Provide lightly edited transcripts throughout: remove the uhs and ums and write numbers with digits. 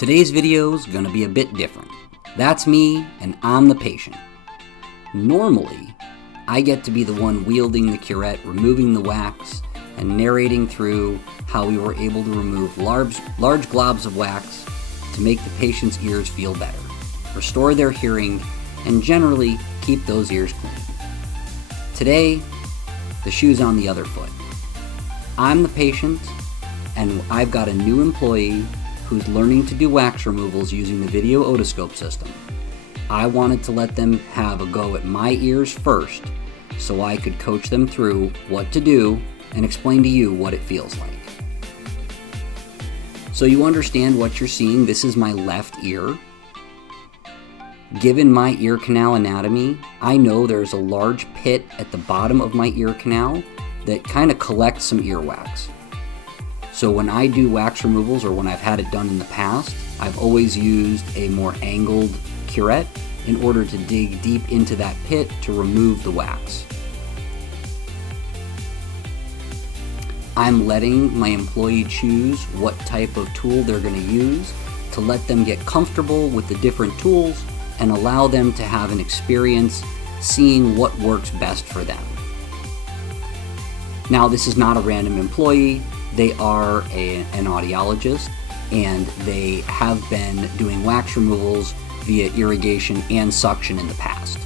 Today's video is going to be a bit different. That's me, and I'm the patient. Normally, I get to be the one wielding the curette, removing the wax, and narrating through how we were able to remove large globs of wax to make the patient's ears feel better, restore their hearing, and generally keep those ears clean. Today, the shoe's on the other foot. I'm the patient, and I've got a new employee who's learning to do wax removals using the video otoscope system. I wanted to let them have a go at my ears first so I could coach them through what to do and explain to you what it feels like. So you understand what you're seeing. This is my left ear. Given my ear canal anatomy, I know there's a large pit at the bottom of my ear canal that kind of collects some earwax. So when I do wax removals, or when I've had it done in the past, I've always used a more angled curette in order to dig deep into that pit to remove the wax. I'm letting my employee choose what type of tool they're going to use to let them get comfortable with the different tools and allow them to have an experience seeing what works best for them. Now, this is not a random employee. They are an audiologist, and they have been doing wax removals via irrigation and suction in the past.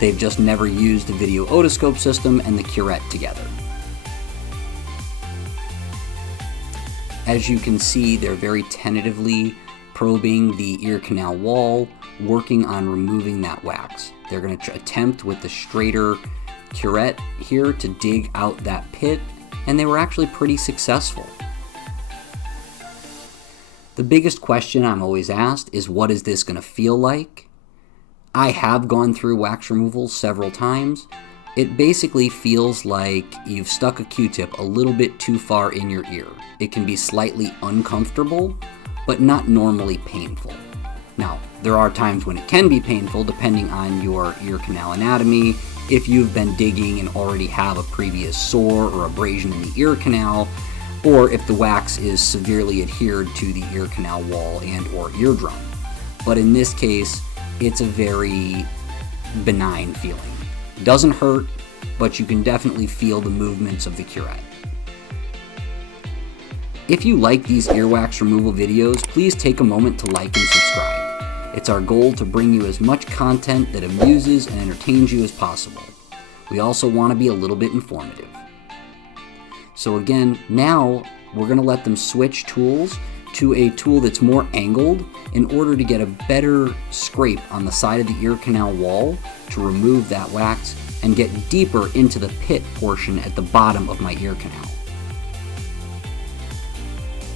They've just never used the video otoscope system and the curette together. As you can see, they're very tentatively probing the ear canal wall, working on removing that wax. They're going to attempt with the straighter curette here to dig out that pit, and they were actually pretty successful. The biggest question I'm always asked is, what is this going to feel like? I have gone through wax removals several times. It basically feels like you've stuck a Q-tip a little bit too far in your ear. It can be slightly uncomfortable, but not normally painful. Now, there are times when it can be painful depending on your ear canal anatomy. If you've been digging and already have a previous sore or abrasion in the ear canal, or if the wax is severely adhered to the ear canal wall and or eardrum. But in this case, it's a very benign feeling. It doesn't hurt, but you can definitely feel the movements of the curette. If you like these earwax removal videos, please take a moment to like and subscribe. It's our goal to bring you as much content that amuses and entertains you as possible. We also want to be a little bit informative. So again, now we're going to let them switch tools to a tool that's more angled in order to get a better scrape on the side of the ear canal wall to remove that wax and get deeper into the pit portion at the bottom of my ear canal.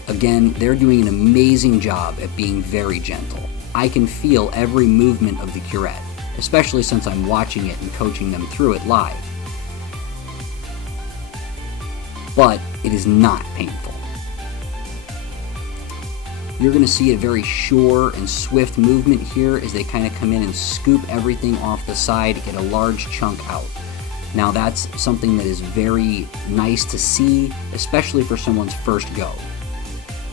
Again, they're doing an amazing job at being very gentle. I can feel every movement of the curette, especially since I'm watching it and coaching them through it live. But it is not painful. You're going to see a very sure and swift movement here as they kind of come in and scoop everything off the side, get a large chunk out. Now that's something that is very nice to see, especially for someone's first go.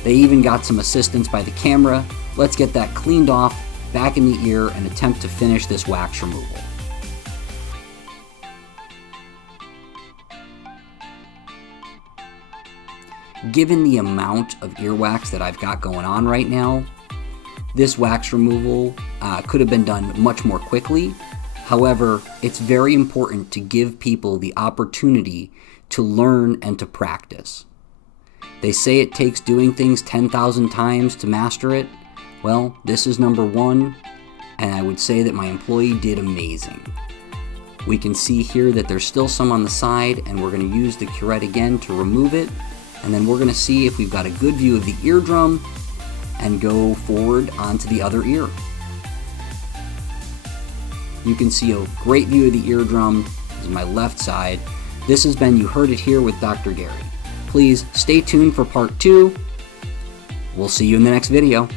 They even got some assistance by the camera. Let's get that cleaned off, back in the ear, and attempt to finish this wax removal. Given the amount of earwax that I've got going on right now, this wax removal could have been done much more quickly. However, it's very important to give people the opportunity to learn and to practice. They say it takes doing things 10,000 times to master it. Well, this is number one, and I would say that my employee did amazing. We can see here that there's still some on the side, and we're going to use the curette again to remove it, and then we're going to see if we've got a good view of the eardrum and go forward onto the other ear. You can see a great view of the eardrum. This is my left side. This has been You Heard It Here with Dr. Gary. Please stay tuned for part 2. We'll see you in the next video.